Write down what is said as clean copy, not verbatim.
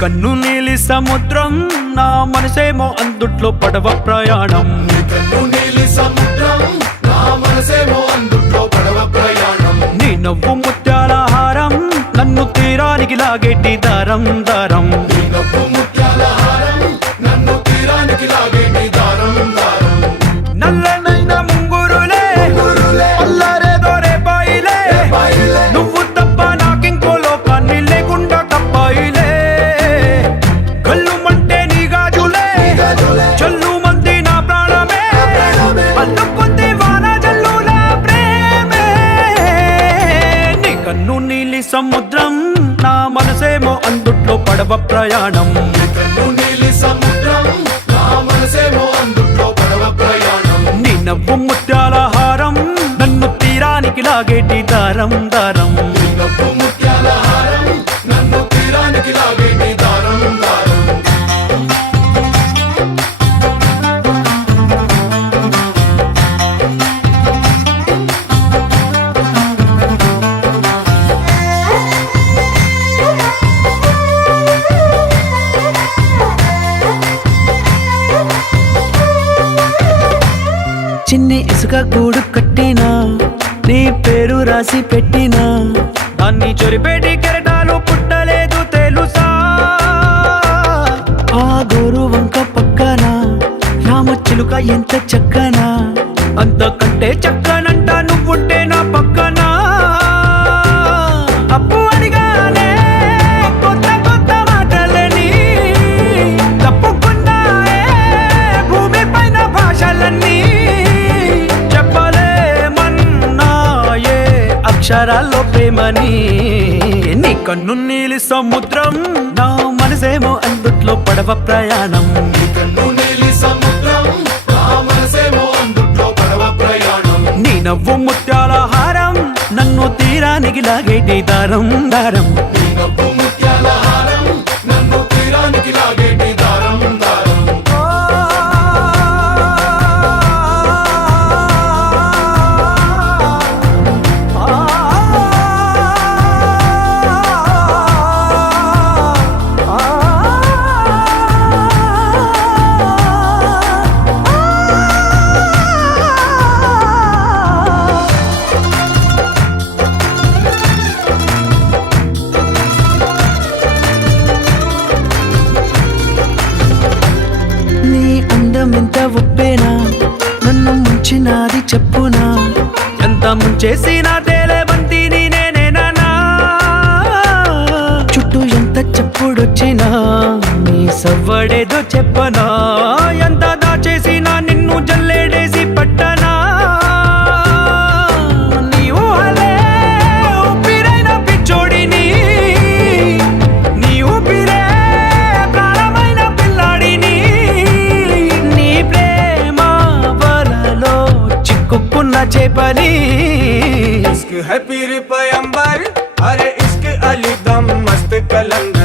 కన్ను నీలి సముద్రం నా మనసేమో అందుట్లో పడవ ప్రయాణం. నీ కన్ను నీలి సముద్రం నా మనసేమో అందుట్లో పడవ ప్రయాణం. నీ నవ్వు ముత్యాల హారం నన్ను తీరానికి లాగేటి దారం దారం. నీ నవ్వు ముత్యాల హారం నన్ను తీరానికి లాగేటి దారం దారం. నల్లనైన ముంగురులే అల్లారేదో రేపాయిలే, నువ్వు తప్ప నాకింకో లోకాన్ని లేకుండా కప్పాయిలే. కళ్ళు మంటే నీ గాజులే చల్లు మంది నా ప్రాణమే, అల్లుకుంది వాన జల్లుల ప్రేమే. నీ కన్ను నీలి సముద్రం నా మనసేమో అందుట్లో పడవ ప్రయాణం. నీ కన్ను నీలి సముద్రం నా మనసేమో అందుట్లో పడవ ప్రయాణం. నీ నవ్వు ముత్యాల హారం నన్ను తీరానికి లాగేటి దారం దారం. నీ నవ్వు ముత్యాల హారం నన్ను తీరానికి లాగేటి దారం దారం. చిన్ని ఇసుక గూడు కట్టినా నీ పేరు రాసి పెట్టినా, దాన్ని చొరిపేటి కెరటాలు పుట్టలేదు తెలుసా. ఆ గోరు వంక పక్కన రామచిలుక ఎంత చక్కనా, అంతకంటే చక్కనంట నువ్వుంటే నా పక్కన. అప్పు అడిగానే కొత్త కొత్త మాటలని, తప్పుకున్నాయే భూమి పైన భాషలన్నీ. చెప్పలేమన్నాయే అక్షరాల్లో ప్రేమని. నీ కన్ను నీలి సముద్రం నా మనసేమో అందుట్లో పడవ ప్రయాణం. నీ కన్ను నీలి సముద్రం నా మనసేమో అందుట్లో పడవ ప్రయాణం. నీ నవ్వు ముత్యాల హారం నన్ను తీరానికి లాగేటి దారం దారం. నీ నవ్వు ముత్యాల హారం నన్ను తీరానికి లాగేటి దారం దారం. నీ అందం ఎంత ఒప్పేనా, నన్ను ముంచినాది చెప్పునా. ఎంత ముంచేసినా తేలేవంతి నేనేనా. చుట్టూ ఎంత చెప్పుడొచ్చినా నీ సవ్వడేదో చెప్పనా. ఎంత దాచేసినా నిన్ను జల్లేడేసి పట్టనా. నీ ఊహలే ఊపిరైన పిచ్చోడిని, నీ ఊపిరే ప్రాణమైన పిల్లాడిని. నీ ప్రేమ వలలో చిక్కుకున్న చేపని. इश्क है पीर पैगंबर, अरे इश्क अली दम मस्त कलंदर.